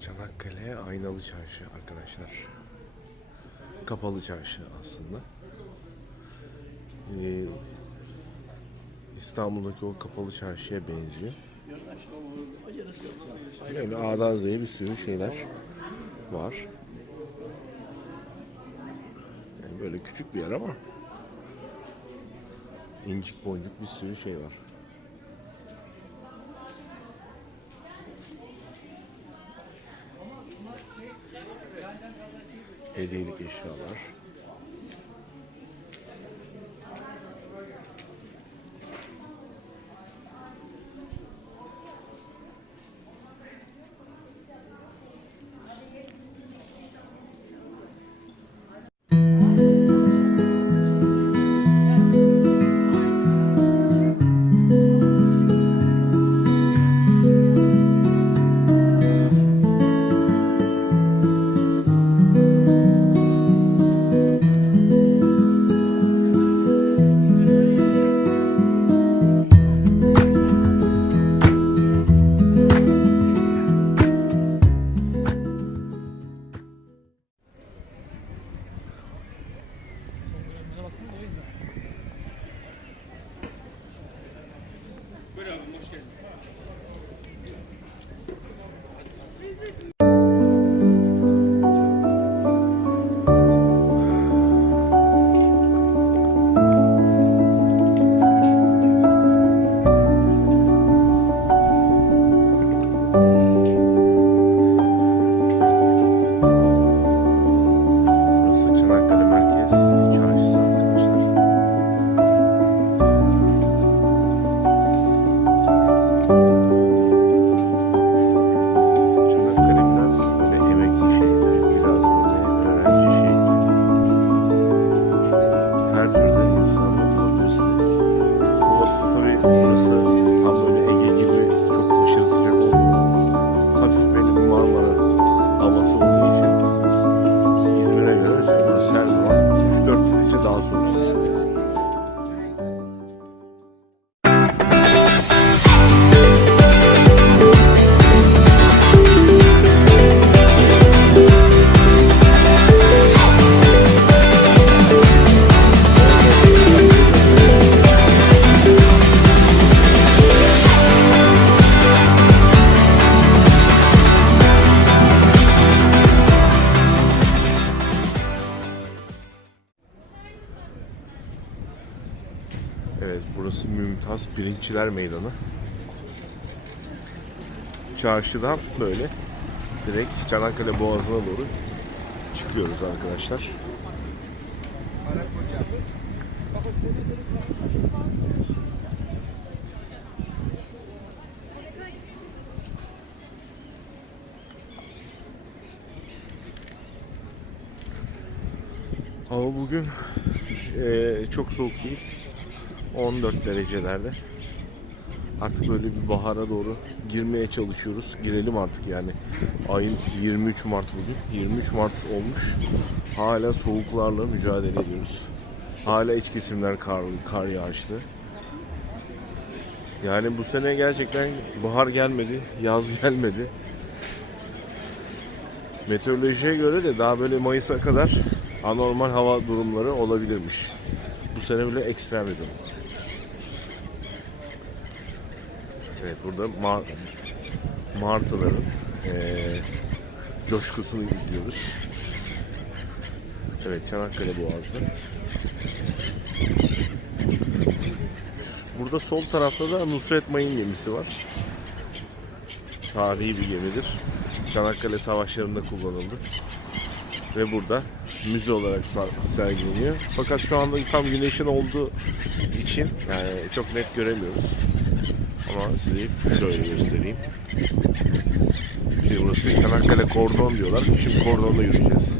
Çanakkale Aynalı Çarşı arkadaşlar. Kapalı çarşı aslında. Ee, İstanbul'daki o kapalı çarşıya benziyor. Böyle A'dan Z'ye bir sürü şeyler var. Yani böyle küçük bir yer ama incik boncuk bir sürü şey var. Hediyelik eşyalar. Burası burası Mümtaz Pirinççiler Meydanı. Çarşıdan böyle direkt Çanakkale Boğazı'na doğru çıkıyoruz arkadaşlar. Hava bugün eee, çok soğuk değil. 14 derecelerde. Artık böyle bir bahara doğru girmeye çalışıyoruz. Girelim artık yani. Ayın 23 Mart bugün. 23 Mart olmuş. Hala soğuklarla mücadele ediyoruz. Hala iç kesimler kar, kar yağışlı. Yani bu sene gerçekten bahar gelmedi, yaz gelmedi. Meteorolojiye göre de daha böyle Mayıs'a kadar anormal hava durumları olabilirmiş. Bu sene bile ekstrem bir durum. Evet burada ma martıların eee, coşkusunu izliyoruz. Evet Çanakkale Boğazı. Burada sol tarafta da Nusret Mayın gemisi var. Tarihi bir gemidir. Çanakkale Savaşları'nda kullanıldı. Ve burada müze olarak sergileniyor. Fakat şu anda tam güneşin olduğu için yani çok net göremiyoruz. Ama size şöyle göstereyim. Şimdi burası Çanakkale Kordon diyorlar. Şimdi kordonda yürüyeceğiz.